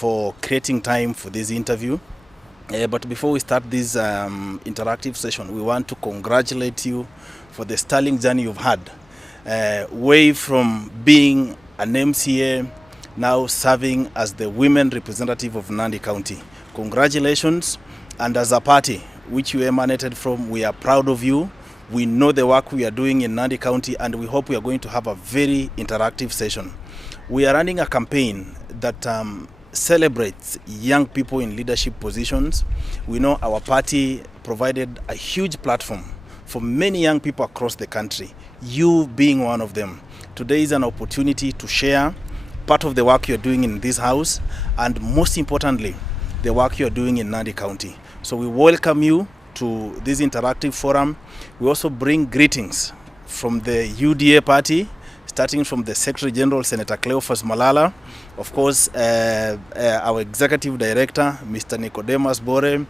for creating time for this interview. But before we start this interactive session, we want to congratulate you for the sterling journey you've had. Way from being an MCA, now serving as the women representative of Nandi County. Congratulations. And as a party which you emanated from, we are proud of you. We know the work we are doing in Nandi County, and we hope we are going to have a very interactive session. We are running a campaign that celebrates young people in leadership positions. We know our party provided a huge platform for many young people across the country, you being one of them. Today is an opportunity to share part of the work you're doing in this house, and most importantly, the work you're doing in Nandi County. So we welcome you to this interactive forum. We also bring greetings from the UDA party, starting from the Secretary General, Senator Cleophas Malala, of course, our Executive Director, Mr. Nicodemus Bore,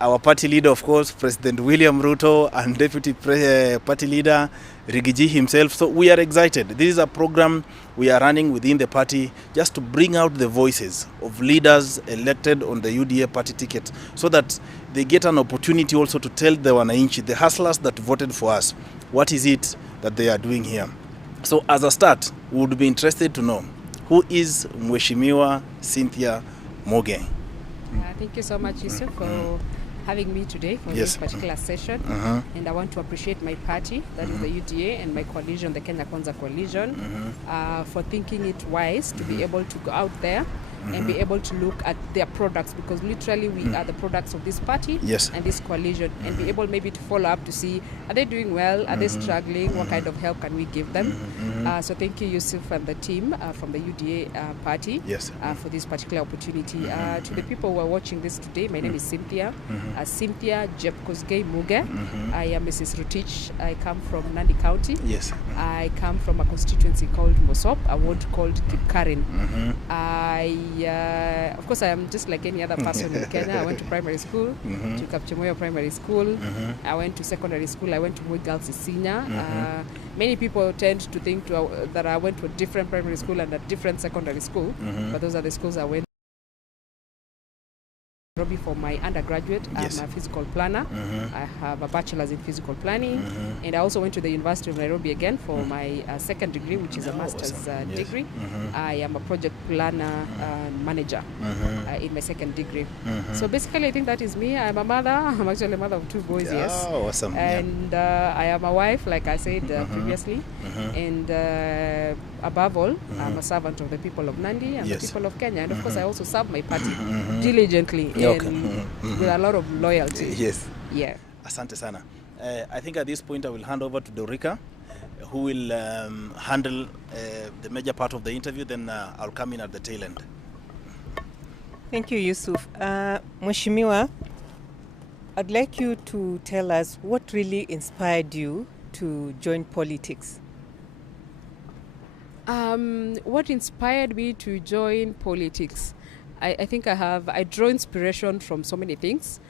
our party leader, of course, President William Ruto, and Deputy Party Leader Rigiji himself. So we are excited. This is a program we are running within the party just to bring out the voices of leaders elected on the UDA party ticket, so that they get an opportunity also to tell the Wananchi, the hustlers that voted for us, what is it that they are doing here. So as a start, we would be interested to know, who is Mheshimiwa Cynthia Muge? Thank you so much, Yusuf, for having me today for this particular session. And I want to appreciate my party, that is the UDA, and my coalition, the Kenya Kwanza Coalition, for thinking it wise to be able to go out there and be able to look at their products, because literally we are the products of this party and this coalition, and be able maybe to follow up to see, are they doing well, are they struggling, what kind of help can we give them. So thank you, Yusuf, and the team from the UDA party for this particular opportunity. To the people who are watching this today, my name is Cynthia, Cynthia Muge. I am Mrs. Rutich. I come from Nandi County. I come from a constituency called Mosop, a ward called Kipkarin. Of course, I am just like any other person in Kenya. I went to primary school, to Kapchemoyo Primary School. I went to secondary school. I went to Moi Girls Isinya. Many people tend to think that I went to a different primary school and a different secondary school, but those are the schools I went. Nairobi for my undergraduate. I'm a physical planner. I have a bachelor's in physical planning, and I also went to the University of Nairobi again for my second degree, which is a master's degree. I am a project planner manager in my second degree. So basically, I think that is me. I'm a mother. I'm actually a mother of two boys, Oh, awesome. And I am a wife, like I said previously. And above all, I'm a servant of the people of Nandi and the people of Kenya. And of course, I also serve my party diligently and with a lot of loyalty. Asante sana. I think at this point I will hand over to Dorika, who will handle the major part of the interview. Then I'll come in at the tail end. Thank you, Yusuf. Mheshimiwa, I'd like you to tell us what really inspired you to join politics. What inspired me to join politics? I think I draw inspiration from so many things.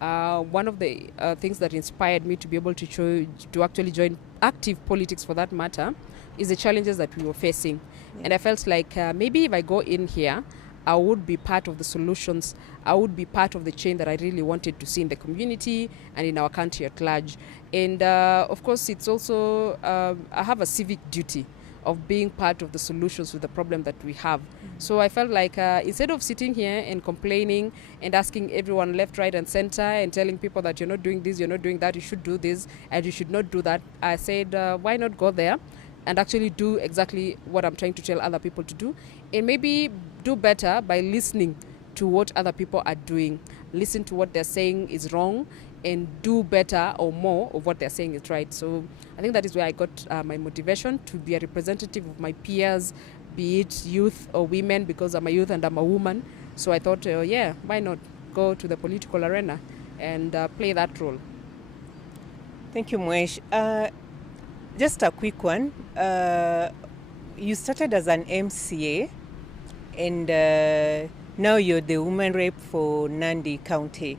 One of the things that inspired me to be able to actually join active politics, for that matter, is the challenges that we were facing. And I felt like maybe if I go in here, I would be part of the solutions. I would be part of the change that I really wanted to see in the community and in our country at large. And of course, it's also, I have a civic duty of being part of the solutions to the problem that we have. So I felt like instead of sitting here and complaining and asking everyone left, right, and center and telling people that you're not doing this, you're not doing that, you should do this, and you should not do that, I said, why not go there and actually do exactly what I'm trying to tell other people to do, and maybe do better by listening to what other people are doing. Listen to what they're saying is wrong, and do better or more of what they're saying is right. So I think that is where I got my motivation to be a representative of my peers, be it youth or women, because I'm a youth and I'm a woman. So I thought, why not go to the political arena and play that role. Thank you, Mwesh. Just a quick one. You started as an MCA, and now you're the woman rep for Nandi County.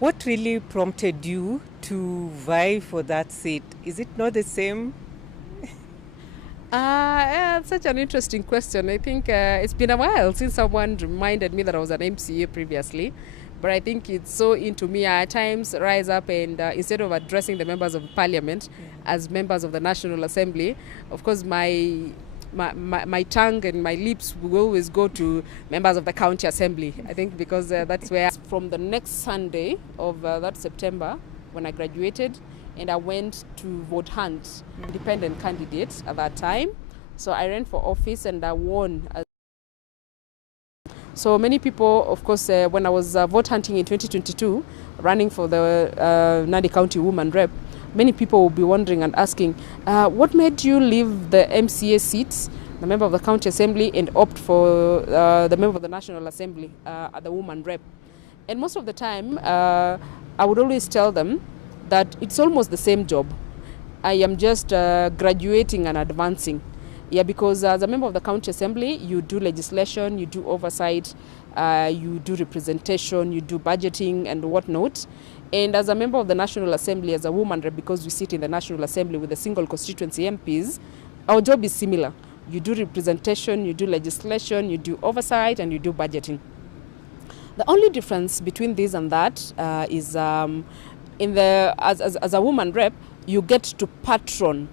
What really prompted you to vie for that seat? Is it not the same? Yeah, such an interesting question. I think it's been a while since someone reminded me that I was an MCA previously. But I think it's so into me. I at times rise up and instead of addressing the members of parliament as members of the National Assembly, of course, my tongue and my lips will always go to members of the county assembly. I think because that's where from the next Sunday of that September when I graduated, and I went to vote hunt independent candidates at that time. So I ran for office and I won. So many people, of course, when I was vote hunting in 2022, running for the Nandi County Woman Rep, many people will be wondering and asking, what made you leave the MCA seats, the member of the county assembly, and opt for the member of the National Assembly, the Woman Rep? And most of the time, I would always tell them that it's almost the same job. I am just graduating and advancing. Yeah, because as a member of the county assembly, you do legislation, you do oversight, you do representation, you do budgeting and whatnot. And as a member of the National Assembly, as a woman rep, because we sit in the National Assembly with a single constituency MPs, our job is similar. You do representation, you do legislation, you do oversight, and you do budgeting. The only difference between this and that is as a woman rep, you get to patron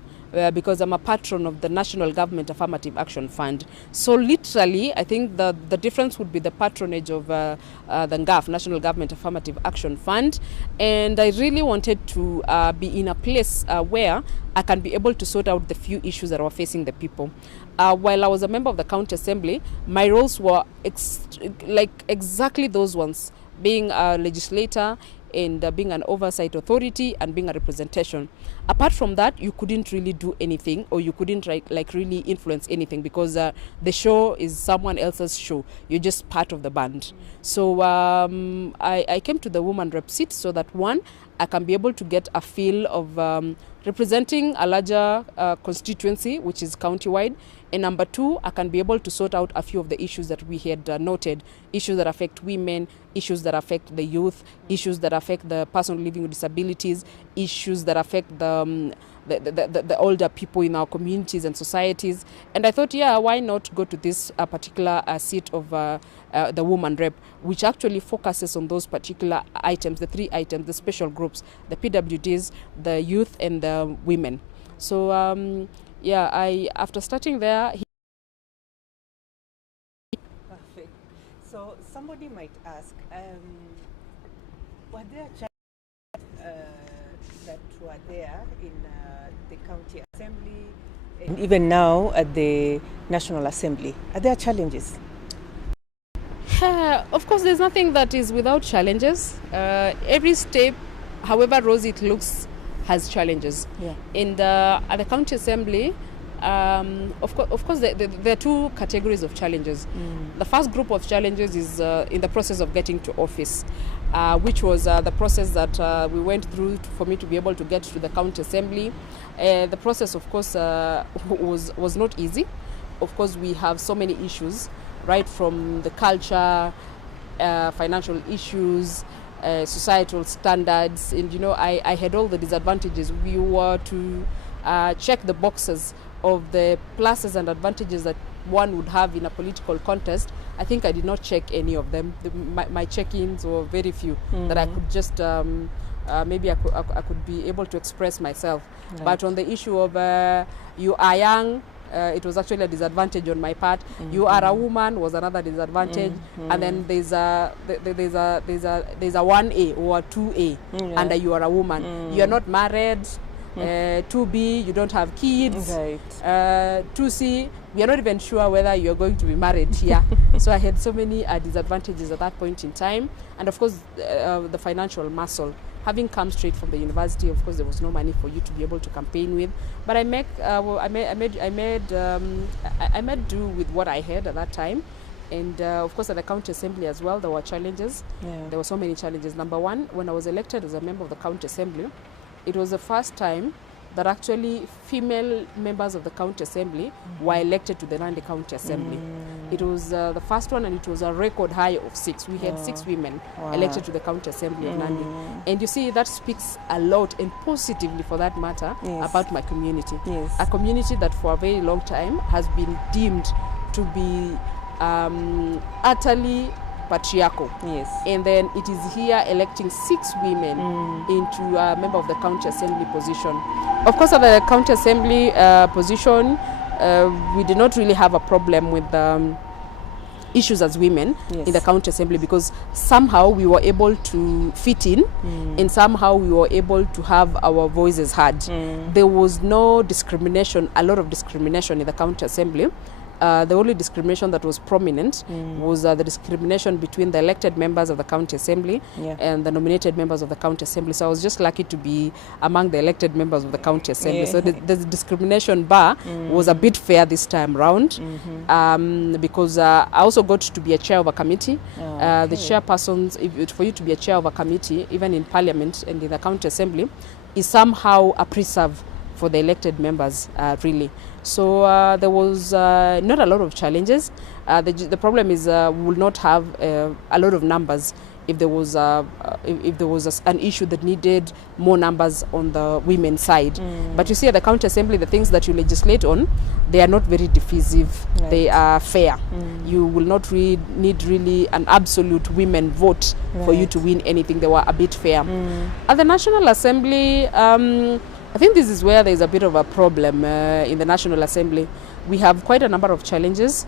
because I'm a patron of the National Government Affirmative Action Fund. So literally, I think the difference would be the patronage of the NGAF, National Government Affirmative Action Fund. And I really wanted to be in a place where I can be able to sort out the few issues that are facing the people. While I was a member of the county assembly, my roles were exactly those ones, being a legislator and being an oversight authority and being a representation. Apart from that, you couldn't really do anything, or you couldn't really influence anything, because the show is someone else's show. You're just part of the band. So I came to the woman rep seat so that, one, I can be able to get a feel of representing a larger constituency, which is countywide. And number two, I can be able to sort out a few of the issues that we had noted, issues that affect women, issues that affect the youth, issues that affect the person living with disabilities, issues that affect the older people in our communities and societies. And I thought, yeah, why not go to this particular seat of the woman rep, which actually focuses on those particular items, the three items, the special groups, the PWDs, the youth, and the women. So yeah, after starting there. Perfect. So somebody might ask, were there challenges that were there in the county assembly and even now at the National Assembly? Are there challenges? Of course, there's nothing that is without challenges. Every step, however rosy it looks, has challenges. Yeah. And at the county assembly, of course, there are two categories of challenges. The first group of challenges is in the process of getting to office, which was the process that we went through for me to be able to get to the county assembly. The process, of course, was not easy. Of course, we have so many issues, right from the culture, financial issues, societal standards, and I had all the disadvantages. We were to check the boxes of the pluses and advantages that one would have in a political contest. I think I did not check any of them. My check-ins were very few that I could just maybe I could be able to express myself. Right. But on the issue of you are young, it was actually a disadvantage on my part. You are a woman was another disadvantage, and then there's a 1A or a 2A, and you are a woman. You are not married. 2B, you don't have kids. Right. 2C, we are not even sure whether you're going to be married here. So I had so many disadvantages at that point in time, and of course the financial muscle. Having come straight from the university, of course, there was no money for you to be able to campaign with. But I made do with what I had at that time. And of course, at the county assembly as well, there were challenges. Yeah. There were so many challenges. Number one, when I was elected as a member of the county assembly, it was the first time that actually female members of the county assembly were elected to the Nandi County Assembly. It was the first one, and it was a record high of 6. We had 6 women elected to the County Assembly of Nandi. And you see, that speaks a lot, and positively for that matter, about my community. A community that for a very long time has been deemed to be utterly patriarchal. And then it is here electing 6 women into a member of the County Assembly position. Of course, at the County Assembly position, we did not really have a problem with issues as women in the County Assembly, because somehow we were able to fit in and somehow we were able to have our voices heard. There was no discrimination, a lot of discrimination in the County Assembly. The only discrimination that was prominent was the discrimination between the elected members of the County Assembly and the nominated members of the County Assembly. So I was just lucky to be among the elected members of the County Assembly. So the discrimination bar was a bit fair this time round, because I also got to be a chair of a committee. The chairpersons, for you to be a chair of a committee, even in Parliament and in the County Assembly, is somehow a preserve for the elected members, really. So there was not a lot of challenges. The problem is we will not have a lot of numbers if there was an issue that needed more numbers on the women's side. But you see, at the County Assembly, the things that you legislate on, they are not very divisive. They are fair. You will not need really an absolute women vote for you to win anything. They were a bit fair. At the National Assembly, I think this is where there is a bit of a problem in the National Assembly. We have quite a number of challenges,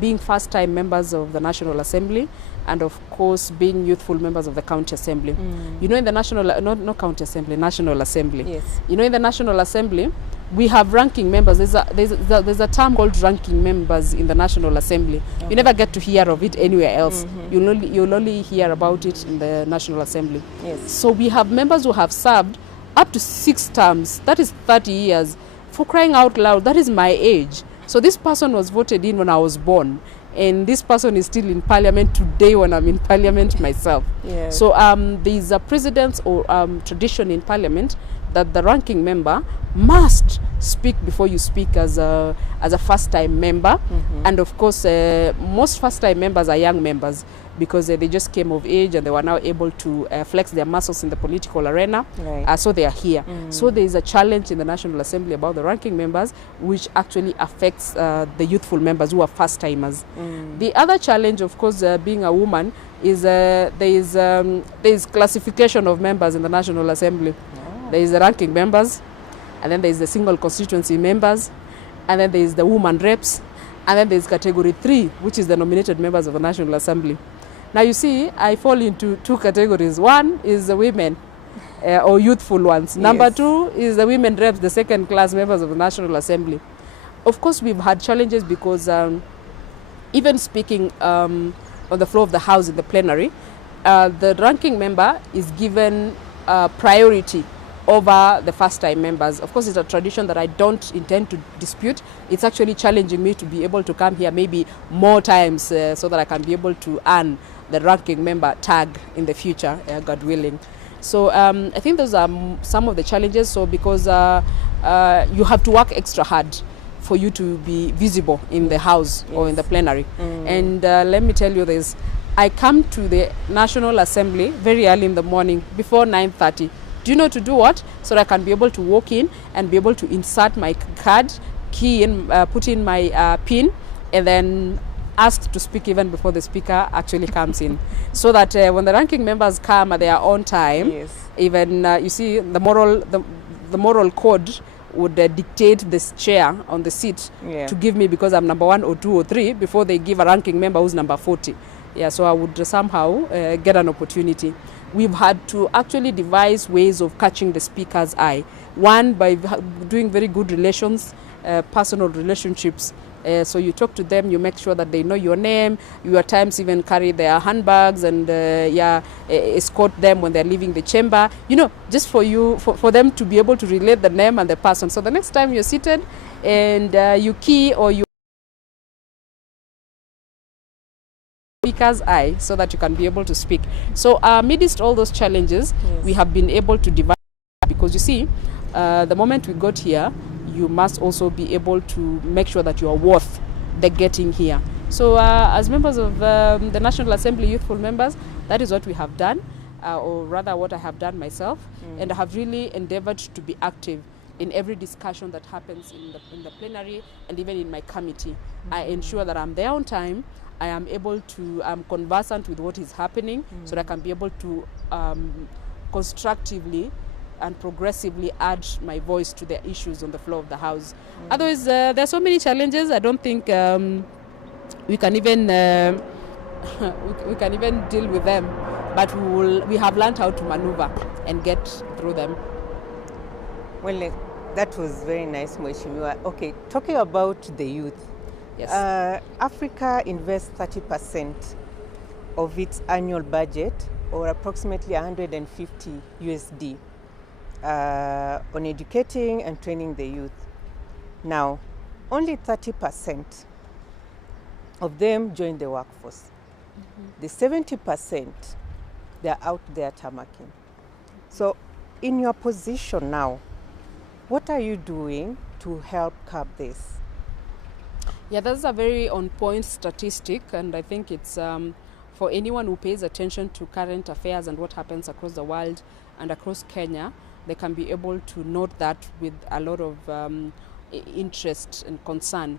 being first-time members of the National Assembly, and of course being youthful members of the County Assembly. You know, in the not County Assembly, National Assembly. You know, in the National Assembly, we have ranking members. There's a term called ranking members in the National Assembly. You never get to hear of it anywhere else. You'll only hear about it in the National Assembly. So we have members who have served up to 6 terms. That is 30 years. For crying out loud, that is my age. So this person was voted in when I was born, and this person is still in Parliament today when I'm in Parliament myself. So there is a precedence or tradition in Parliament that the ranking member must speak before you speak as a first-time member. And of course, most first-time members are young members, because they just came of age and they were now able to flex their muscles in the political arena. So they are here. So there is a challenge in the National Assembly about the ranking members, which actually affects the youthful members who are first-timers. The other challenge, of course, being a woman, is there is classification of members in the National Assembly. There is the ranking members, and then there is the single constituency members, and then there is the woman reps, and then there is category 3, which is the nominated members of the National Assembly. Now you see, I fall into 2 categories. One is the women, or youthful ones. Number 2 is the women reps, the second-class members of the National Assembly. Of course, we've had challenges because even speaking on the floor of the House in the plenary, the ranking member is given priority over the first-time members. Of course, it's a tradition that I don't intend to dispute. It's actually challenging me to be able to come here maybe more times so that I can be able to earn the ranking member tag in the future, God willing. So I think those are some of the challenges. So because you have to work extra hard for you to be visible in the House or in the plenary. And let me tell you this, I come to the National Assembly very early in the morning, before 9:30. Do you know to do what? So that I can be able to walk in and be able to insert my card, key in, put in my PIN, and then ask to speak even before the speaker actually comes in. So that when the ranking members come at their own time, even you see the moral code would dictate this chair on the seat to give me, because I'm number 1 or 2 or 3, before they give a ranking member who's number 40. So I would somehow get an opportunity. We've had to actually devise ways of catching the speaker's eye. One, by doing very good relations, personal relationships. So you talk to them, you make sure that they know your name. You at times even carry their handbags and escort them when they're leaving the chamber. You know, just for them to be able to relate the name and the person. So the next time you're seated and you key or you speaker's eye, so that you can be able to speak. So amidst all those challenges, we have been able to divide, because you see, the moment we got here, you must also be able to make sure that you are worth the getting here. So as members of the National Assembly Youthful Members, that is what we have done, or rather what I have done myself, and I have really endeavored to be active in every discussion that happens in the plenary and even in my committee. I ensure that I'm there on time, I am able to conversant with what is happening, so that I can be able to constructively and progressively add my voice to the issues on the floor of the House. Otherwise, there are so many challenges. I don't think we can even we can even deal with them, but we have learned how to maneuver and get through them. Well, that was very nice, Mheshimiwa. Okay, talking about the youth. Yes. Africa invests 30% of its annual budget, or approximately 150 USD, on educating and training the youth. Now, only 30% of them join the workforce. The 70%, they're out there tarmacking. So, in your position now, what are you doing to help curb this? Yeah, that's a very on-point statistic, and I think it's for anyone who pays attention to current affairs and what happens across the world and across Kenya, they can be able to note that with a lot of interest and concern.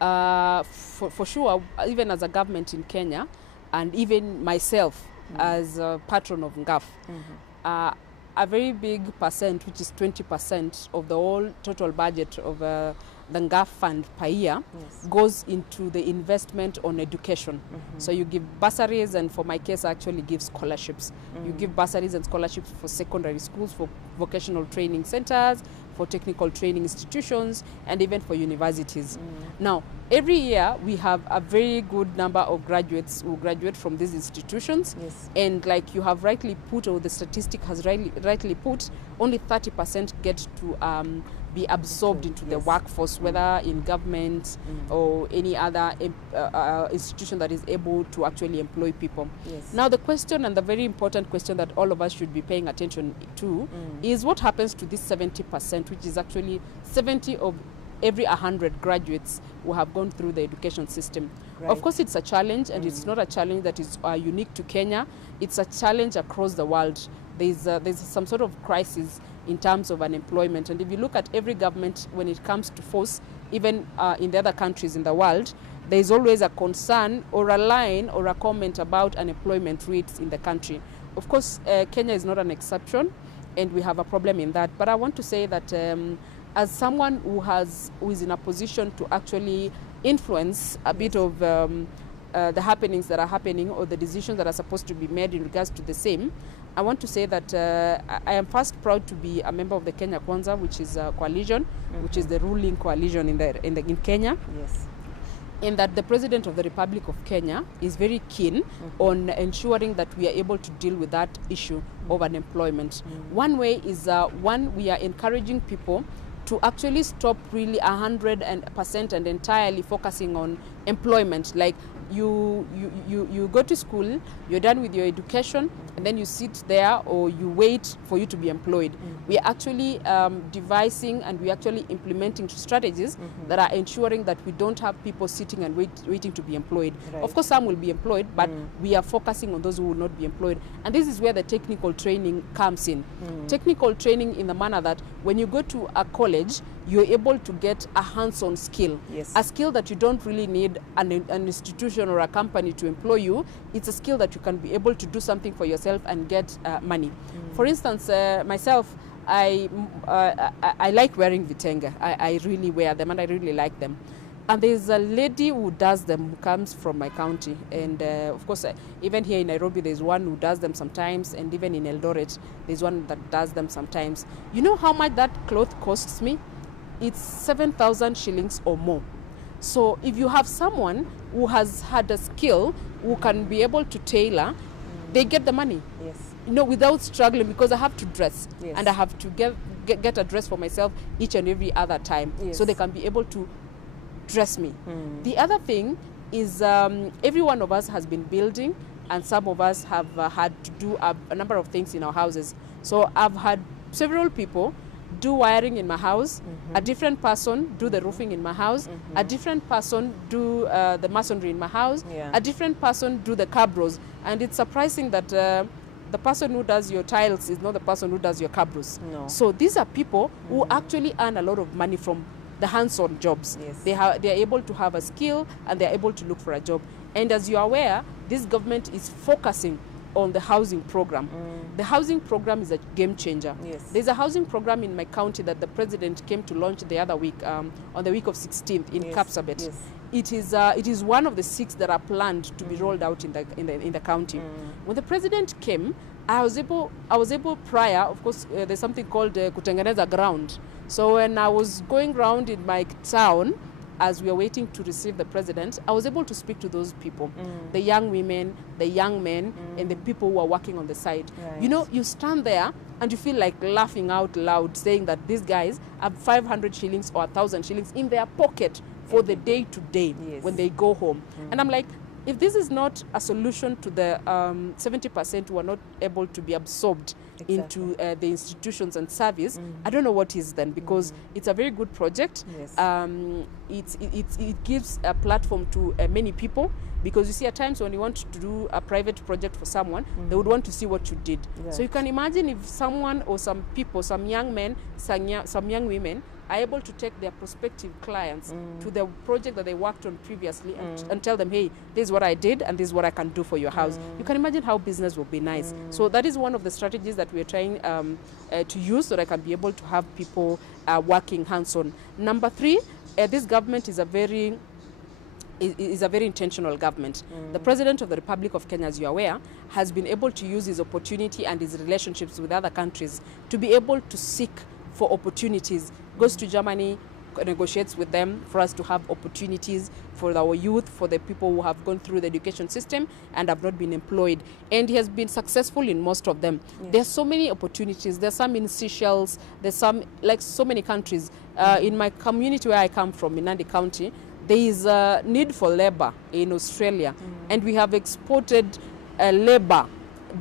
Yeah. For sure, even as a government in Kenya, and even myself as a patron of NGAF, a very big percent, which is 20% of the whole total budget of the NGAF fund per year, goes into the investment on education. So you give bursaries, and for my case, I actually give scholarships. You give bursaries and scholarships for secondary schools, for vocational training centers, for technical training institutions, and even for universities. Now, every year we have a very good number of graduates who graduate from these institutions. And like you have rightly put, or the statistic has rightly put, only 30% get to be absorbed into the workforce, whether in government or any other institution that is able to actually employ people. Now the question, and the very important question that all of us should be paying attention to, is what happens to this 70%, which is actually 70 of every 100 graduates who have gone through the education system. Of course, it's a challenge, and it's not a challenge that is unique to Kenya. It's a challenge across the world. There's some sort of crisis in terms of unemployment. And if you look at every government, when it comes to force, even in the other countries in the world, there's always a concern or a line or a comment about unemployment rates in the country. Of course, Kenya is not an exception, and we have a problem in that. But I want to say that as someone who is in a position to actually influence a bit of the happenings that are happening, or the decisions that are supposed to be made in regards to the same, I want to say that I am first proud to be a member of the Kenya Kwanza, which is a coalition, which is the ruling coalition in Kenya. And that the President of the Republic of Kenya is very keen on ensuring that we are able to deal with that issue of unemployment. One way is we are encouraging people to actually stop really 100% and entirely focusing on employment. Like you go to school, you're done with your education, and then you sit there or you wait for you to be employed. We are actually devising, and we're actually implementing strategies that are ensuring that we don't have people sitting and waiting to be employed. Of course, some will be employed, but we are focusing on those who will not be employed. And this is where the technical training comes in. Technical training in the manner that when you go to a college, you're able to get a hands-on skill, a skill that you don't really need an institution or a company to employ you. It's a skill that you can be able to do something for yourself and get money. For instance, myself, I like wearing vitenge. I really wear them, and I really like them. And there's a lady who does them, who comes from my county. And of course, even here in Nairobi, there's one who does them sometimes. And even in Eldoret, there's one that does them sometimes. You know how much that cloth costs me? It's 7,000 shillings or more. So if you have someone who has had a skill, who can be able to tailor, they get the money. You know, without struggling, because I have to dress, and I have to get a dress for myself each and every other time, so they can be able to dress me. The other thing is every one of us has been building, and some of us have had to do a number of things in our houses. So I've had several people do wiring in my house, a different person do the roofing in my house, a different person do the masonry in my house, a different person do the cabros. And it's surprising that the person who does your tiles is not the person who does your cabros. No. So these are people who actually earn a lot of money from the hands-on jobs. Yes. They are able to have a skill and they're able to look for a job. And as you're aware, this government is focusing on the housing program. The housing program is a game changer. Yes. There's a housing program in my county that the president came to launch the other week, on the week of 16th in Kapsabet. Yes. It is one of the 6 that are planned to be rolled out in the county. When the president came, I was able prior, of course, there's something called kutengeneza ground. So when I was going around in my town, as we were waiting to receive the president, I was able to speak to those people, the young women, the young men, and the people who are working on the side. Right. You know, you stand there and you feel like laughing out loud, saying that these guys have 500 shillings or 1,000 shillings in their pocket for the day to day when they go home. And I'm like, if this is not a solution to the 70% who are not able to be absorbed into the institutions and service, I don't know what is then, because it's a very good project. Yes. It gives a platform to many people, because you see at times when you want to do a private project for someone, they would want to see what you did. Right. So you can imagine if someone or some people, some young men, some young women are able to take their prospective clients to the project that they worked on previously and tell them, hey, this is what I did and this is what I can do for your house. You can imagine how business will be nice. So that is one of the strategies that we are trying to use so that I can be able to have people working hands-on. Number 3, this government is a very intentional government. The President of the Republic of Kenya, as you are aware, has been able to use his opportunity and his relationships with other countries to be able to seek for opportunities. Goes to Germany, negotiates with them for us to have opportunities for our youth, for the people who have gone through the education system and have not been employed. And he has been successful in most of them. Yes. There are so many opportunities. There's some in Seychelles, there's some, like so many countries. In my community where I come from, in Nandi County, there is a need for labor in Australia. And we have exported labor,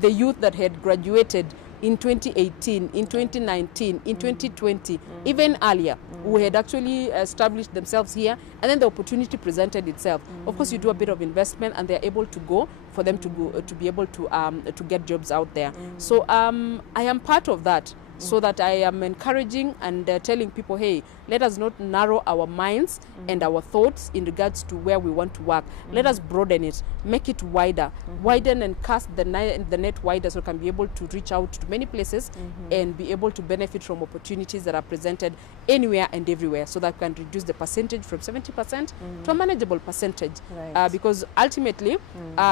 the youth that had graduated in 2018, in 2019, in 2020, even earlier, who had actually established themselves here, and then the opportunity presented itself. Of course, you do a bit of investment, and they're able to go for them to go to be able to get jobs out there. So I am part of that. So that I am encouraging and telling people, hey, let us not narrow our minds and our thoughts in regards to where we want to work. Let us broaden it, make it wider, widen and cast the net wider, so we can be able to reach out to many places and be able to benefit from opportunities that are presented anywhere and everywhere, so that we can reduce the percentage from 70% to a manageable percentage. Right. Because ultimately,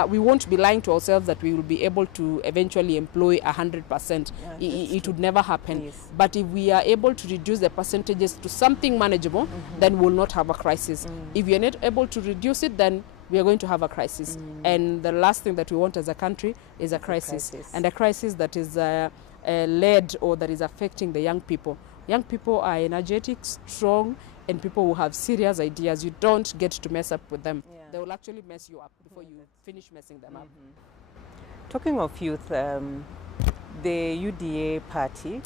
we won't be lying to ourselves that we will be able to eventually employ 100%. It would never happen. Yes. But if we are able to reduce the percentages to something manageable, then we'll not have a crisis. If we are not able to reduce it, then we are going to have a crisis. And the last thing that we want as a country is a crisis. And a crisis that is led or that is affecting the young people. Young people are energetic, strong, and people who have serious ideas. You don't get to mess up with them. Yeah. They will actually mess you up before you finish messing them up. Talking of youth, the UDA party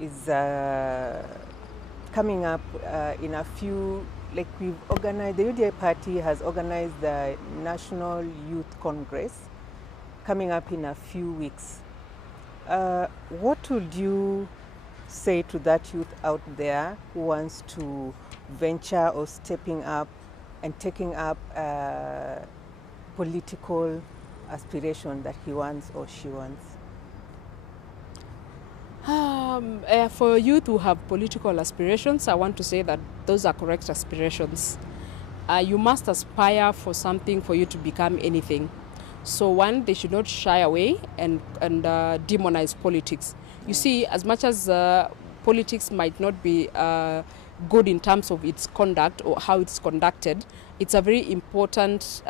is coming up in a few, like we've organized, the UDA party has organized the National Youth Congress coming up in a few weeks. What would you say to that youth out there who wants to venture or stepping up and taking up political aspiration that he wants or she wants? For youth who have political aspirations, I want to say that those are correct aspirations. You must aspire for something for you to become anything. So one, they should not shy away and demonize politics. You see, as much as politics might not be good in terms of its conduct or how it's conducted, it's a very important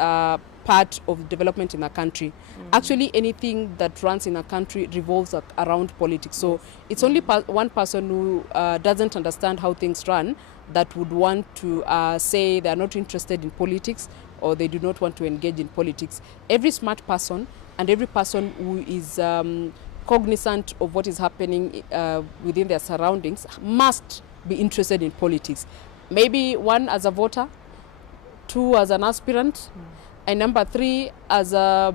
part of development in a country. Actually, anything that runs in a country revolves around politics. So it's only one person who doesn't understand how things run that would want to say they're not interested in politics or they do not want to engage in politics. Every smart person and every person who is cognizant of what is happening within their surroundings must be interested in politics. Maybe one as a voter, two as an aspirant, and number three as a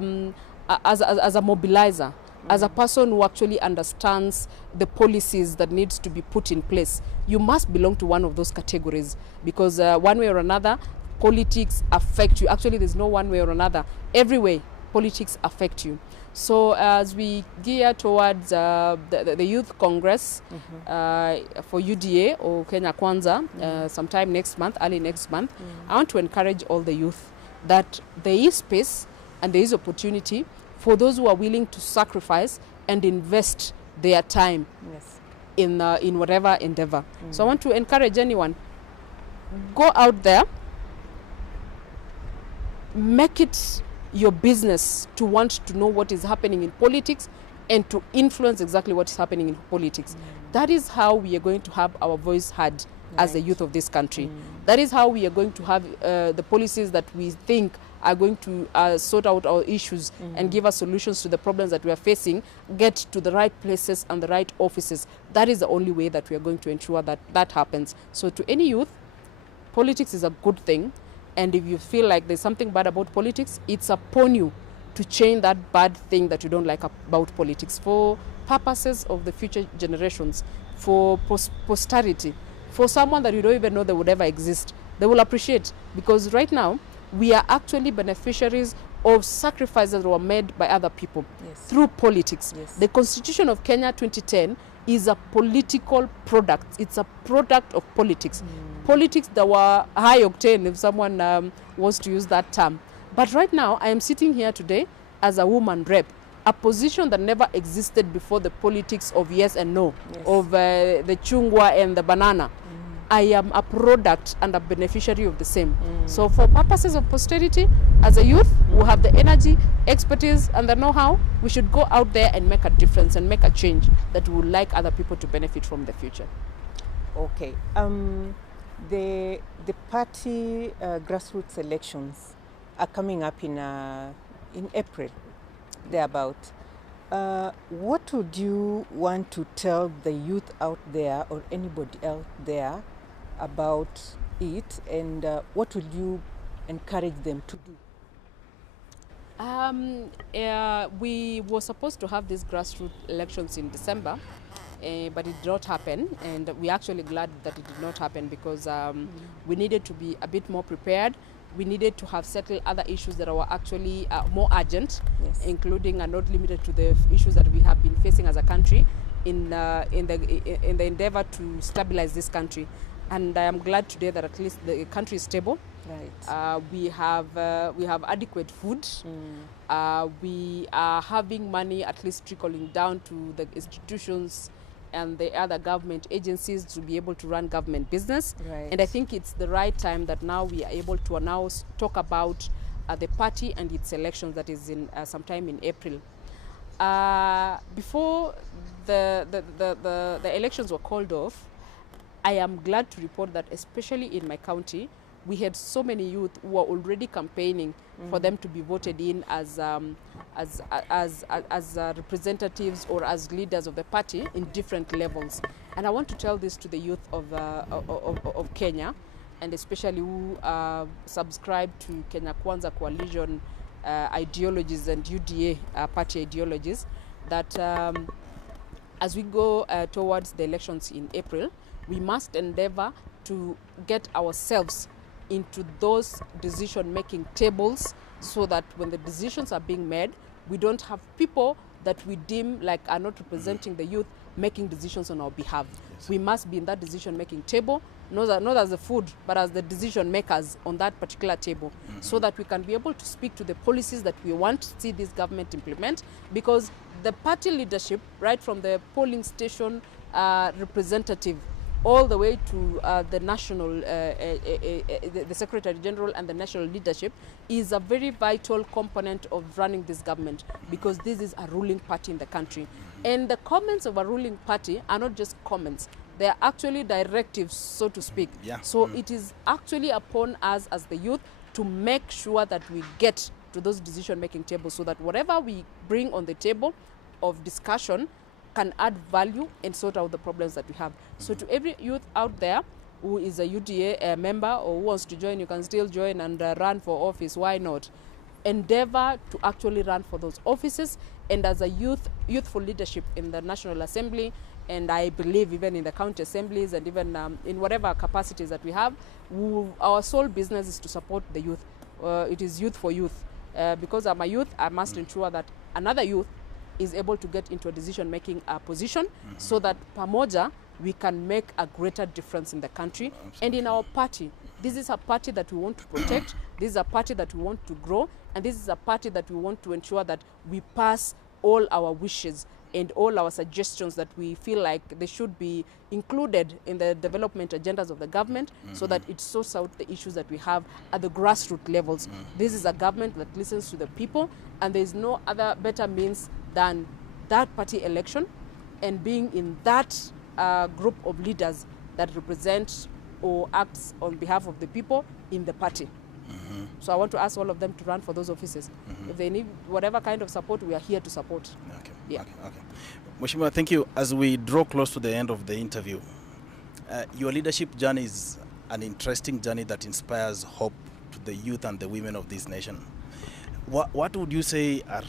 mobilizer, as a person who actually understands the policies that needs to be put in place. You must belong to one of those categories, because one way or another, politics affect you. Actually, there's no one way or another. Every way, politics affect you. So as we gear towards the Youth Congress for UDA or Kenya Kwanza sometime next month, early next month, I want to encourage all the youth that there is space and there is opportunity for those who are willing to sacrifice and invest their time in whatever endeavor. So I want to encourage anyone, go out there, make it your business to want to know what is happening in politics and to influence exactly what is happening in politics. That is how we are going to have our voice heard as the youth of this country. That is how we are going to have the policies that we think are going to sort out our issues and give us solutions to the problems that we are facing, get to the right places and the right offices. That is the only way that we are going to ensure that that happens. So to any youth, politics is a good thing. And if you feel like there's something bad about politics, it's upon you to change that bad thing that you don't like about politics for purposes of the future generations, for posterity, for someone that you don't even know they would ever exist. They will appreciate, because right now we are actually beneficiaries of sacrifices that were made by other people through politics. The Constitution of Kenya 2010 is a political product. It's a product of politics. Politics that were high octane, if someone wants to use that term. But right now, I am sitting here today as a woman rep, a position that never existed before the politics of yes and no, of the chungwa and the banana. I am a product and a beneficiary of the same. So for purposes of posterity, as a youth who have the energy, expertise, and the know-how, we should go out there and make a difference and make a change that would like other people to benefit from the future. Okay. The party grassroots elections are coming up in April, thereabout. What would you want to tell the youth out there or anybody out there about it, and what would you encourage them to do? We were supposed to have these grassroots elections in December, but it did not happen, and we're actually glad that it did not happen, because we needed to be a bit more prepared. We needed to have settled other issues that were actually more urgent, including and not limited to the issues that we have been facing as a country in the endeavor to stabilize this country. And I am glad today that at least the country is stable. We have adequate food. We are having money at least trickling down to the institutions and the other government agencies to be able to run government business. And I think it's the right time that now we are able to now talk about the party and its elections that is in sometime in April. Before the elections were called off, I am glad to report that especially in my county, we had so many youth who were already campaigning for them to be voted in as representatives or as leaders of the party in different levels. And I want to tell this to the youth of Kenya, and especially who subscribe to Kenya Kwanza coalition ideologies and UDA party ideologies, that as we go towards the elections in April, we must endeavor to get ourselves into those decision-making tables, so that when the decisions are being made, we don't have people that we deem like are not representing the youth making decisions on our behalf. We must be in that decision-making table, not as the food, but as the decision makers on that particular table, so that we can be able to speak to the policies that we want to see this government implement, because the party leadership, right from the polling station representative all the way to the national, the Secretary General and the national leadership, is a very vital component of running this government, because this is a ruling party in the country. And the comments of a ruling party are not just comments, they are actually directives, so to speak. So it is actually upon us as the youth to make sure that we get to those decision-making tables, so that whatever we bring on the table, of discussion can add value and sort out the problems that we have. So to every youth out there who is a UDA member or who wants to join, you can still join and run for office. Why not? Endeavor to actually run for those offices, and as a youthful leadership in the National Assembly, and I believe even in the county assemblies and even in whatever capacities that we have, our sole business is to support the youth. It is youth for youth. Because I'm a youth, I must ensure that another youth is able to get into a decision-making position so that pamoja we can make a greater difference in the country. Absolutely. And in our party. This is a party that we want to protect, this is a party that we want to grow, and this is a party that we want to ensure that we pass all our wishes and all our suggestions that we feel like they should be included in the development agendas of the government so that it sorts out the issues that we have at the grassroots levels. This is a government that listens to the people, and there is no other better means than that party election and being in that group of leaders that represent or acts on behalf of the people in the party. So I want to ask all of them to run for those offices. If they need whatever kind of support, we are here to support. Okay. Yeah. Okay. Mheshimiwa, thank you. As we draw close to the end of the interview, your leadership journey is an interesting journey that inspires hope to the youth and the women of this nation. What would you say are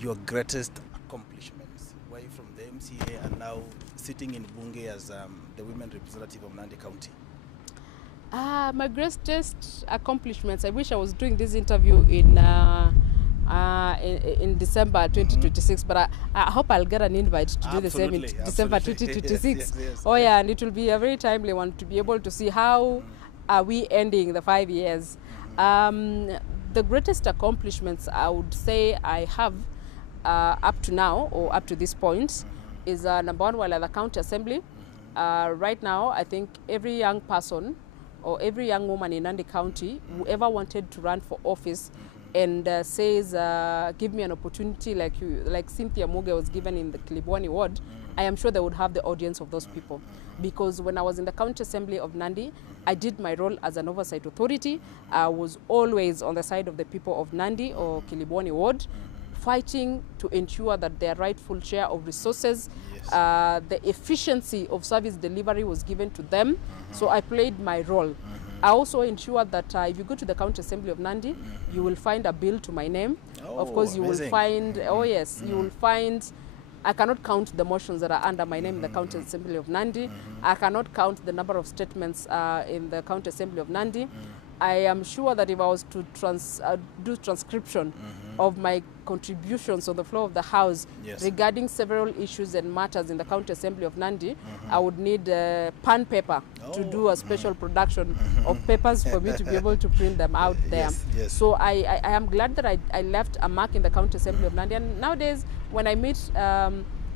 your greatest accomplishments? Why from the MCA and now sitting in Bunge as the women representative of Nandi County? My greatest accomplishments, I wish I was doing this interview in December 2026, but I hope I'll get an invite to do the same in December 2026. Yes. Oh yeah, and it will be a very timely one to be able to see how are we ending the 5 years. The greatest accomplishments I would say I have up to now or up to this point is number one, while at the county assembly. Right now, I think every young person or every young woman in Nandi County, whoever wanted to run for office and says, give me an opportunity like Cynthia Muge was given in the Kilibwani ward, I am sure they would have the audience of those people. Because when I was in the county assembly of Nandi, I did my role as an oversight authority. I was always on the side of the people of Nandi or Kilibwani ward, fighting to ensure that their rightful share of resources, the efficiency of service delivery was given to them. So I played my role. I also ensured that if you go to the county assembly of Nandi, you will find a bill to my name. Of course, you will find, you will find, I cannot count the motions that are under my name in the county assembly of Nandi. I cannot count the number of statements in the county assembly of Nandi. I am sure that if I was to do transcription of my contributions on the floor of the House regarding several issues and matters in the county assembly of Nandi, I would need pen paper to do a special production of papers for me to be able to print them out there. So I am glad that I left a mark in the county assembly of Nandi. And nowadays, when I meet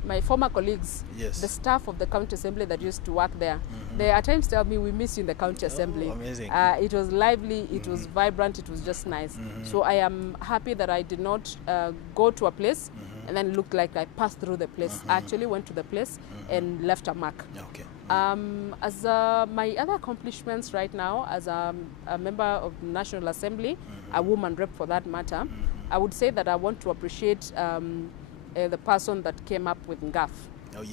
my former colleagues, the staff of the county assembly that used to work there, they at times tell me, we miss you in the county assembly. Amazing. It was lively, it was vibrant, it was just nice. So I am happy that I did not go to a place and then look like I passed through the place. I actually went to the place and left a mark. Okay. As my other accomplishments right now, as a member of the National Assembly, a woman rep for that matter, I would say that I want to appreciate the person that came up with NGAF.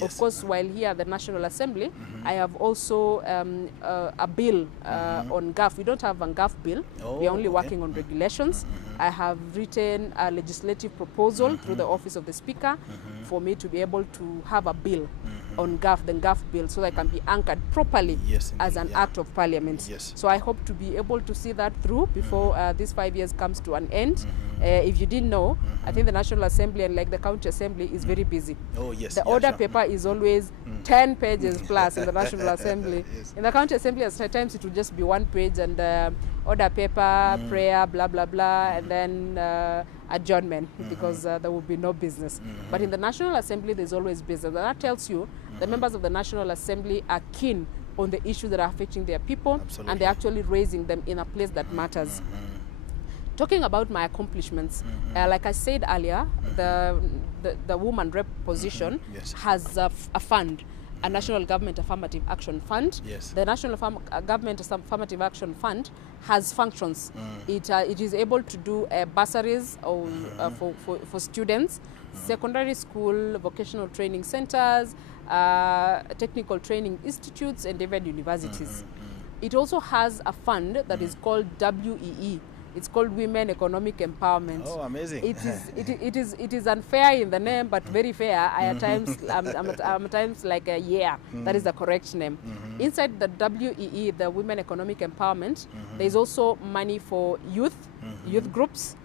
Of course, while here at the National Assembly, I have also a bill on NGAF. We don't have a NGAF bill. We are only working on regulations. I have written a legislative proposal through the Office of the Speaker for me to be able to have a bill on NGAF, the NGAF bill, so that I can be anchored properly as an act of parliament. So I hope to be able to see that through before this 5 years comes to an end. If you didn't know, I think the National Assembly and like the County Assembly is very busy. The order paper is always 10 pages plus in the National Assembly. In the County Assembly, at times it will just be 1 page and order paper, prayer, blah, blah, blah, and then adjournment because there will be no business. But in the National Assembly, there's always business. And that tells you the members of the National Assembly are keen on the issues that are affecting their people, and they're actually raising them in a place that matters. Talking about my accomplishments, like I said earlier, the woman rep position has a fund. a national government affirmative action fund. Yes. The national government affirmative action fund has functions. It is able to do bursaries or, for students, secondary school, vocational training centers, technical training institutes, and even universities. It also has a fund that is called WEE. It's called Women Economic Empowerment. Oh, amazing. It is unfair in the name, but very fair. I'm at times like that is the correct name. Inside the WEE, the Women Economic Empowerment, there is also money for youth groups,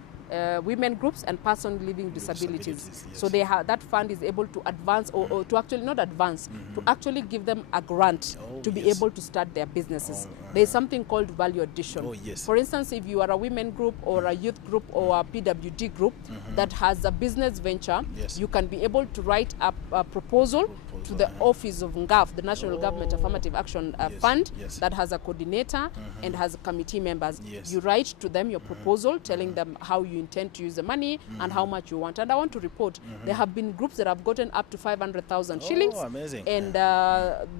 women groups, and person living with disabilities. Yes. So they have, that fund is able to advance or to actually not advance, to actually give them a grant to be able to start their businesses. There is something called value addition. Oh, yes. For instance, if you are a women group or a youth group or a PWD group that has a business venture, you can be able to write up a proposal to the office of NGAF, the National Government Affirmative Action Fund, that has a coordinator and has committee members. You write to them your proposal, telling them how you intend to use the money and how much you want. And I want to report, there have been groups that have gotten up to 500,000 shillings. Amazing. And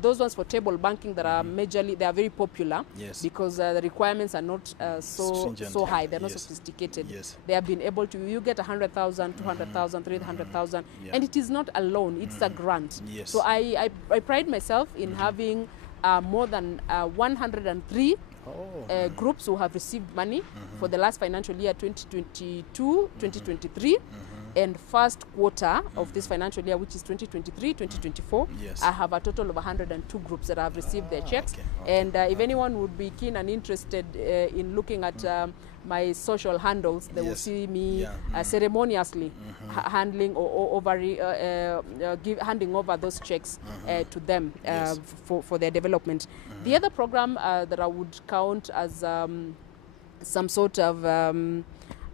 those ones for table banking that are majorly, they are very popular because the requirements are not so high. They're not sophisticated. They have been able to, you get 100,000, 200,000, 300,000, and it is not a loan, it's a grant. So I pride myself in having more than 103 groups who have received money for the last financial year 2022-2023 and first quarter of this financial year, which is 2023-2024. I have a total of 102 groups that have received their checks. And if anyone would be keen and interested in looking at my social handles, they will see me ceremoniously handling or handing over those checks to them for their development. The other program that I would count as some sort of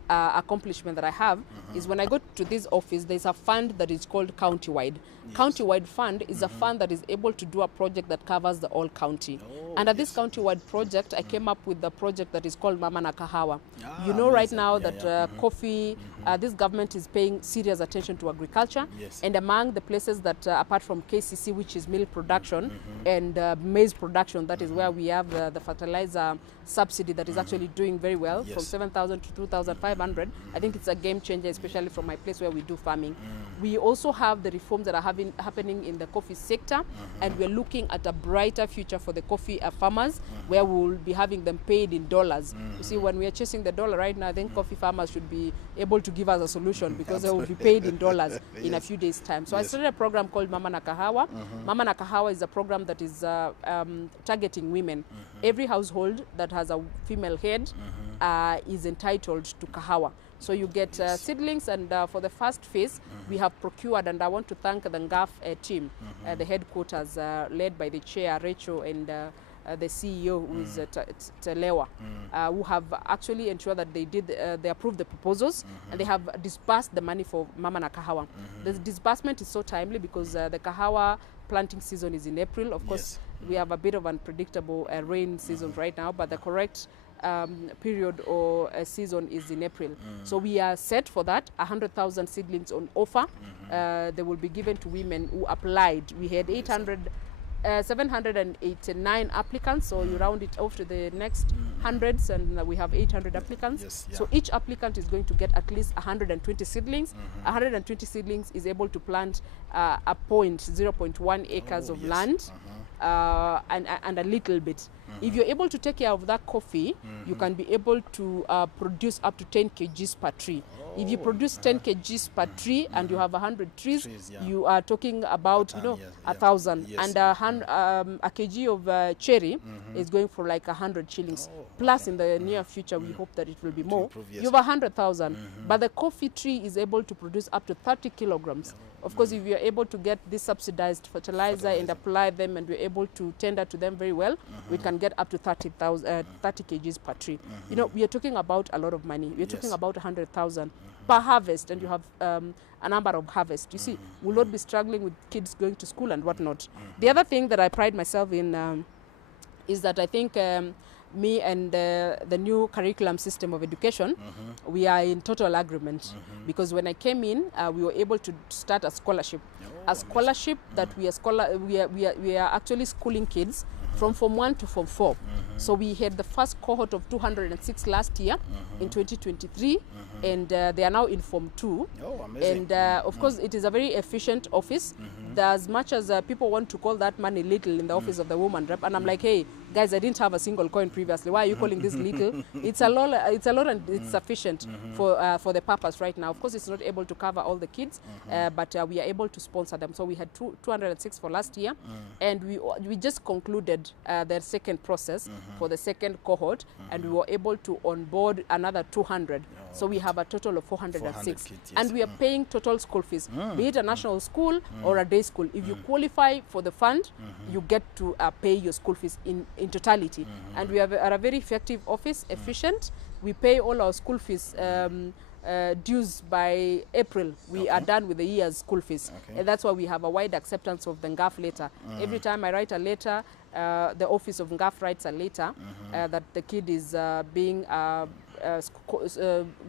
accomplishment that I have is when I go to this office, there's a fund that is called Countywide. Countywide Fund is a fund that is able to do a project that covers the whole county. Under this Countywide project, I came up with the project that is called Mama na Kahawa. You know right now that coffee, this government is paying serious attention to agriculture. And among the places that, apart from KCC, which is milk production, and maize production, that is where we have the fertilizer subsidy that is actually doing very well, from 7,000 to 2,500. I think it's a game changer, especially from my place where we do farming. We also have the reforms that are happening in the coffee sector, and we're looking at a brighter future for the coffee farmers, where we will be having them paid in dollars. You see, when we are chasing the dollar right now, I think coffee farmers should be able to give us a solution, because they will be paid in dollars in a few days' time. So I started a program called Mama na Kahawa. Mama na Kahawa is a program that is targeting women. Every household that has a female head is entitled to kahawa. So you get seedlings, and for the first phase, we have procured, and I want to thank the NGAF team, the headquarters led by the chair, Rachel, and the CEO, who is Telewa, who have actually ensured that they approved the proposals, and they have disbursed the money for Mama na Kahawa. The disbursement is so timely because the kahawa planting season is in April. Of course, we have a bit of unpredictable rain season right now, but the correct period or season is in April. So we are set for that. 100,000 seedlings on offer. They will be given to women who applied. We had 789 applicants, so you round it off to the next hundreds, and we have 800 applicants. So each applicant is going to get at least 120 seedlings. 120 seedlings is able to plant 0.1 acres of land. And a little bit. If you're able to take care of that coffee, you can be able to produce up to 10 kgs per tree. If you produce 10 kgs per tree and you have 100 trees, you are talking about 1,000. And a kg of cherry is going for like 100 shillings. Plus, in the near future, we hope that it will be more. You have 100,000, but the coffee tree is able to produce up to 30 kilograms. Of course, if you're able to get this subsidized fertilizer and apply them, and we're able to tender to them very well, we can get up to 30 kgs per tree. You know, we are talking about a lot of money. We're talking about 100,000 per harvest, and you have a number of harvests. You see, we'll not be struggling with kids going to school and whatnot. The other thing that I pride myself in is that I think me and the new curriculum system of education, we are in total agreement. Because when I came in, we were able to start a scholarship. A scholarship that we are actually schooling kids from Form 1 to Form 4. So we had the first cohort of 206 last year in 2023, and they are now in Form 2. Oh, amazing. And of course, it is a very efficient office. As much as people want to call that money little in the office of the woman rep, and I'm like, hey, guys, I didn't have a single coin previously. Why are you calling this little? It's a lot. It's a lot, and it's sufficient for the purpose right now. Of course, it's not able to cover all the kids, but we are able to sponsor them. So we had 206 for last year, and we just concluded the second process for the second cohort, and we were able to onboard another 200. So we have a total of 406, kids, yes. and we are paying total school fees, be it a national school or a day school. If you qualify for the fund, you get to pay your school fees in totality. And we are a very effective office, efficient. We pay all our school fees dues by April. We are done with the year's school fees. And that's why we have a wide acceptance of the NGAF letter. Every time I write a letter, the office of NGAF writes a letter that the kid is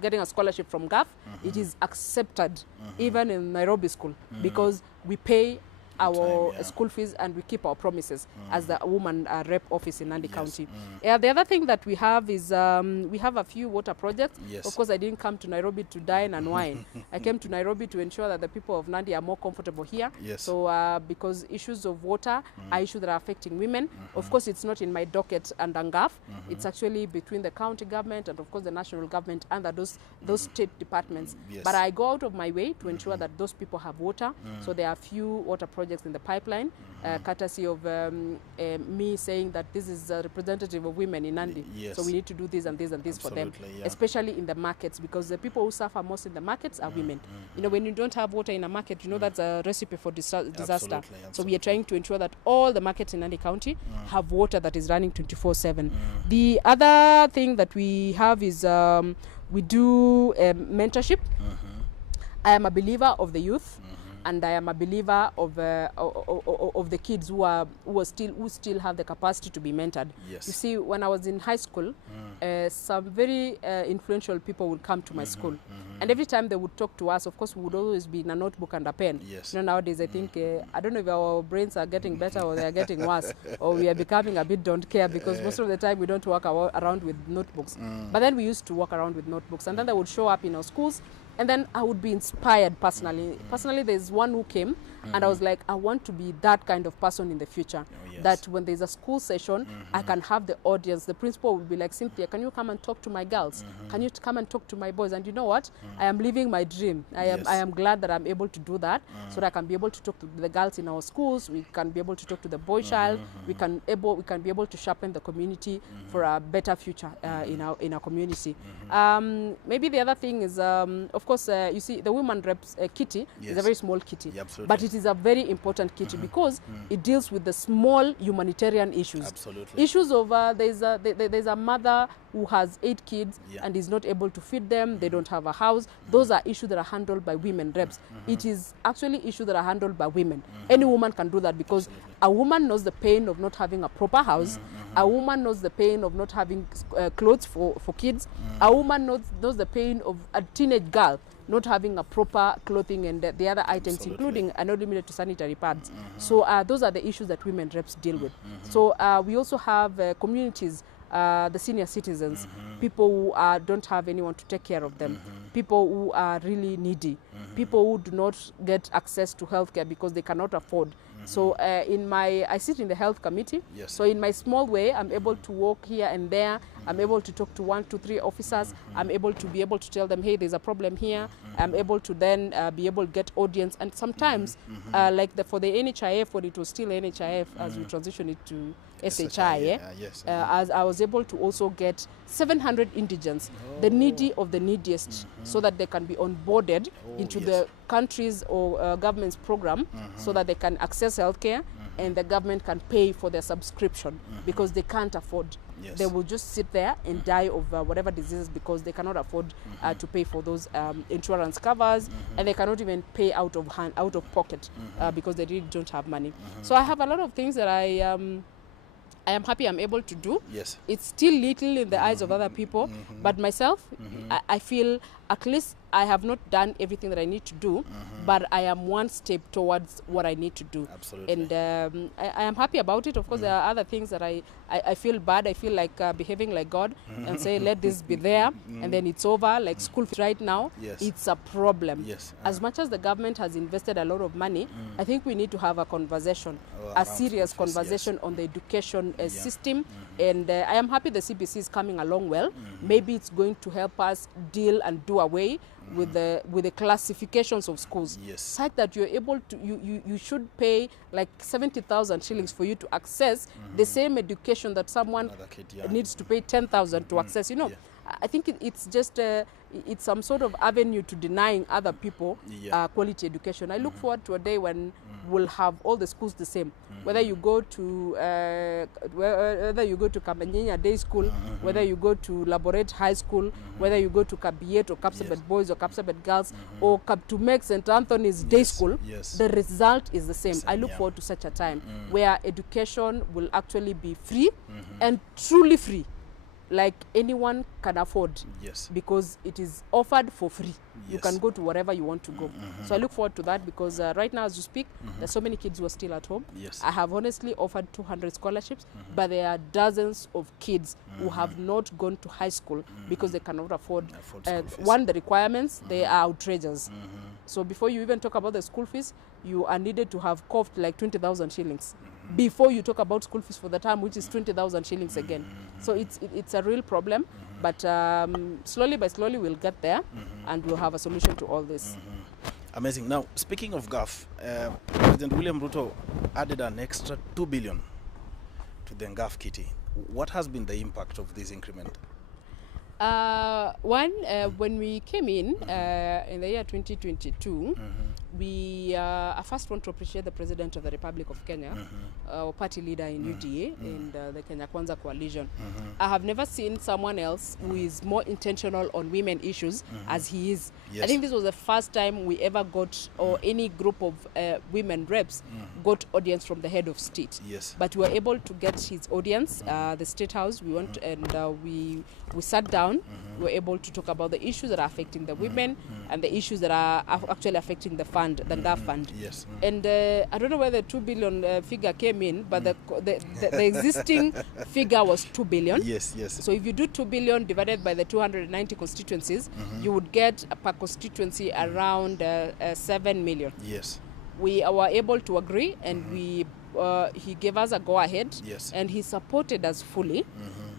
getting a scholarship from NGAF. It is accepted even in Nairobi school because we pay our school fees and we keep our promises as the woman rep office in Nandi County. The other thing that we have is we have a few water projects. Of course, I didn't come to Nairobi to dine and wine. I came to Nairobi to ensure that the people of Nandi are more comfortable here. So because issues of water are issues that are affecting women. Of course, it's not in my docket under NGAF. It's actually between the county government and of course the national government and those state departments. But I go out of my way to ensure that those people have water. So there are a few water projects in the pipeline, courtesy of me saying that this is a representative of women in Nandi. So we need to do this and this and this for them, especially in the markets, because the people who suffer most in the markets are women. You know, when you don't have water in a market, you know that's a recipe for disaster. So we are trying to ensure that all the markets in Nandi County have water that is running 24/7. The other thing that we have is we do mentorship. I am a believer of the youth. And I am a believer of the kids who still have the capacity to be mentored. You see, when I was in high school, some very influential people would come to my school, and every time they would talk to us, of course, we would always be in a notebook and a pen. You know, nowadays I think I don't know if our brains are getting better or they are getting worse, or we are becoming a bit don't care, because most of the time we don't walk around with notebooks. But then we used to walk around with notebooks, and then they would show up in our schools. And then I would be inspired personally. Personally, there's one who came, and I was like, I want to be that kind of person in the future. That when there's a school session, I can have the audience. The principal will be like, Cynthia, can you come and talk to my girls? Can you come and talk to my boys? And you know what? I am living my dream. I am glad that I'm able to do that, so that I can be able to talk to the girls in our schools. We can be able to talk to the boy child. We can be able to sharpen the community for a better future in our community. Maybe the other thing is, of course, you see, the women reps kitty is a very small kitty, but it is a very important kitty because it deals with the small humanitarian issues. Issues of there's a mother who has 8 kids and is not able to feed them. They don't have a house. Those are issues that are handled by women reps. It is actually issues that are handled by women. Any woman can do that because a woman knows the pain of not having a proper house. A woman knows the pain of not having clothes for kids. A woman knows the pain of a teenage girl not having a proper clothing and the other items, including not limited to sanitary pads. So those are the issues that women reps deal with. So we also have communities, the senior citizens, people who don't have anyone to take care of them, people who are really needy, people who do not get access to healthcare because they cannot afford. So I sit in the health committee. So in my small way, I'm able to walk here and there. I'm able to talk to 1, 2, 3 officers. I'm able to tell them, hey, there's a problem here. I'm able to then be able to get audience. And sometimes, like for the NHIF, when it was still NHIF, as we transitioned it to SHI, as I was able to also get 700 indigents, the needy of the neediest, so that they can be onboarded into the country's or government's program, so that they can access healthcare and the government can pay for their subscription because they can't afford. They will just sit there and die of whatever diseases because they cannot afford to pay for those insurance covers, and they cannot even pay out of pocket because they really don't have money. So I have a lot of things that I am happy I'm able to do. Yes. It's still little in the eyes of other people, but myself, I feel at least I have not done everything that I need to do, but I am one step towards what I need to do. Absolutely. And I am happy about it. Of course, there are other things that I feel bad. I feel like behaving like God and say, let this be there, and then it's over. Like school fees right now, Yes. it's a problem. Yes. As much as the government has invested a lot of money, I think we need to have a conversation, a serious school fees, conversation yes. on the education system. And I am happy the CBC is coming along well. Maybe it's going to help us deal and do away with the classifications of schools. Yes. Such that you're able to, you should pay like 70,000 shillings for you to access the same education that someone Another kid, yeah. needs to pay 10,000 to access. You know, Yeah. I think it's just it's some sort of avenue to denying other people Yeah. quality education. I look forward to a day when we'll have all the schools the same. Whether you go to Kamanyinya Day School, whether you go to Laborate High School, whether you go to Kabiet or Kapsabet Yes. Boys or Kapsabet Girls or Kaptumek St. Anthony's Day Yes. School, Yes. the result is the same. Same, I look yeah. forward to such a time where education will actually be free and truly free, like anyone can afford, Yes. because it is offered for free. You Yes. can go to wherever you want to go. So I look forward to that, because right now as you speak, there's so many kids who are still at home. Yes. I have honestly offered 200 scholarships, but there are dozens of kids who have not gone to high school because they cannot afford, School fees. one, the requirements, they are outrageous. So before you even talk about the school fees, you are needed to have coughed like 20,000 shillings before you talk about school fees for the term, which is 20,000 shillings again. So it's a real problem, but slowly by slowly we'll get there, and we'll have a solution to all this. Amazing. Now, speaking of GAF, President William Ruto added an extra 2 billion to the GAF kitty. What has been the impact of this increment? One, when we came in the year 2022, we I first want to appreciate the President of the Republic of Kenya, our party leader in UDA and the Kenya Kwanza coalition. I have never seen someone else who is more intentional on women issues as he is. Yes. I think this was the first time we ever got, or any group of women reps got audience from the head of state. Yes. But we were able to get his audience, the State House. We went and we sat down. We were able to talk about the issues that are affecting the women and the issues that are actually affecting the fund, the GAF fund. Yes. And I don't know where the 2 billion figure came in, but the existing figure was 2 billion. Yes, yes. So if you do 2 billion divided by the 290 constituencies, you would get per constituency around 7 million. Yes. We were able to agree, and he gave us a go-ahead, Yes. and he supported us fully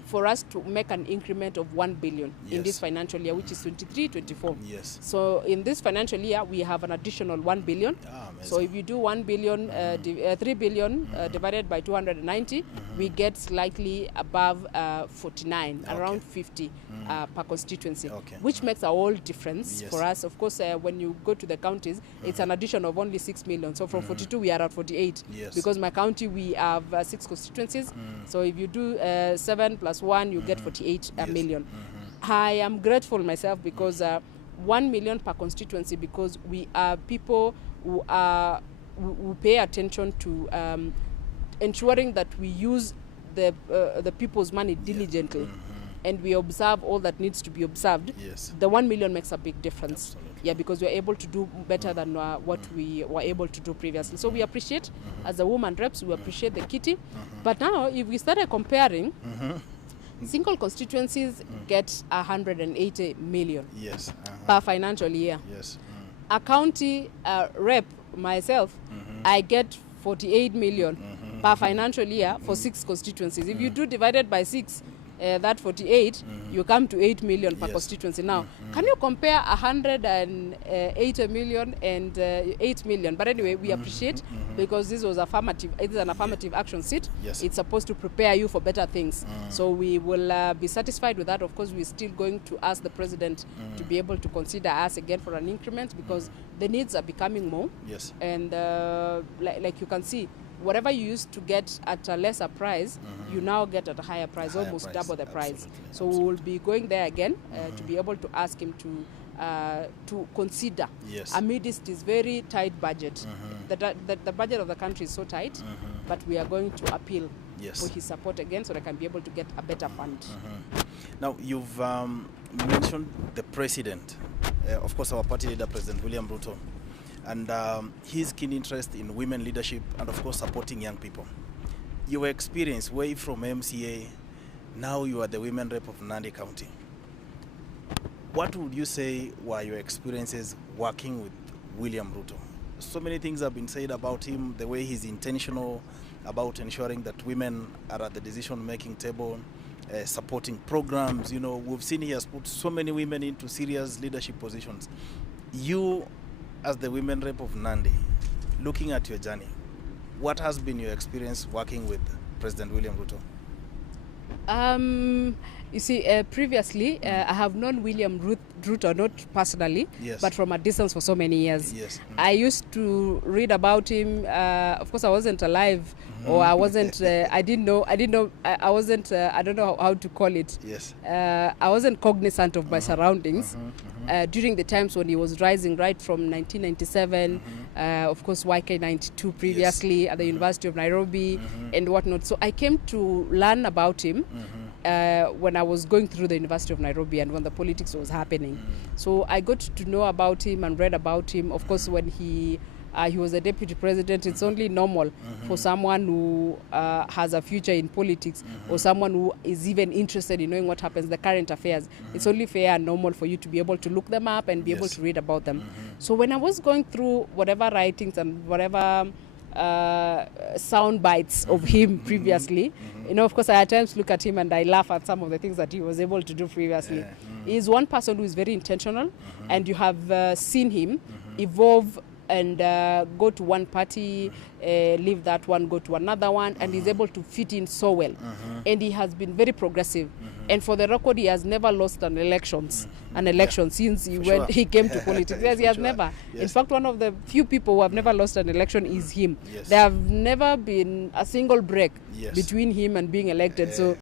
for us to make an increment of 1 billion in Yes. this financial year, which is 23-24. Yes. So in this financial year, we have an additional 1 billion. Ah, amazing. So if you do 1 billion, 3 billion divided by 290, we get slightly above 49, Okay. around 50 per constituency, Okay. which makes a whole difference Yes. for us. Of course, when you go to the counties, it's an addition of only 6 million. So from 42, we are at 48. Yes. Because my county, we have 6 constituencies. So if you do 7 plus 1, you get 48 Yes. million. I am grateful myself, because 1 million per constituency, because we are people who pay attention to ensuring that we use the people's money diligently, and we observe all that needs to be observed. Yes. The 1 million makes a big difference. Absolutely. Yeah, because we're able to do better than what we were able to do previously. So we appreciate, as a woman reps, we appreciate the kitty. But now, if we started comparing, single constituencies get 180 million Yes. per financial year. Yes. A county rep, myself, I get 48 million per financial year for 6 constituencies. If you do divided by 6, that 48, you come to 8 million per Yes. constituency. Now, can you compare 180 million and 8 million? But anyway, we appreciate, because this was affirmative. It is an affirmative action seat. Yes. It's supposed to prepare you for better things. So we will be satisfied with that. Of course, we're still going to ask the president to be able to consider us again for an increment, because the needs are becoming more. Yes. And like you can see, whatever you used to get at a lesser price, you now get at a higher price, Higher almost price, double the price. absolutely, So we will be going there again to be able to ask him to consider, Yes. amidst his very tight budget. The budget of the country is so tight, but we are going to appeal Yes. for his support again, so that I can be able to get a better fund. Now, you've mentioned the president, of course, our party leader, President William Ruto, and his keen interest in women leadership and, of course, supporting young people. Your experience way from MCA, now you are the women rep of Nandi County. What would you say were your experiences working with William Ruto? So many things have been said about him, the way he's intentional about ensuring that women are at the decision-making table, supporting programs. You know, we've seen he has put so many women into serious leadership positions. You, as the women rep of Nandi, looking at your journey, what has been your experience working with President William Ruto? You see, previously, I have known William Ruto, not personally, Yes. but from a distance for so many years. Yes. I used to read about him. Of course, I wasn't alive, or I wasn't. I didn't know. I wasn't. I don't know how to call it. Yes. I wasn't cognizant of my surroundings during the times when he was rising, right from 1997. Of course, YK 92 previously at the University of Nairobi and whatnot. So I came to learn about him when I was going through the University of Nairobi and when the politics was happening. So I got to know about him and read about him. Of course, when he was a deputy president, it's only normal for someone who has a future in politics or someone who is even interested in knowing what happens, the current affairs. It's only fair and normal for you to be able to look them up and be able to read about them. So when I was going through whatever writings and whatever sound bites of him previously, you know, of course, I at times look at him and I laugh at some of the things that he was able to do previously. He's one person who is very intentional, and you have seen him evolve and go to one party, leave that one, go to another one, and he's able to fit in so well. And he has been very progressive. And for the record, he has never lost an election since he came to politics. Yes, he has never. Yes. In fact, one of the few people who have never lost an election is him. Yes. There have never been a single break between him and being elected. So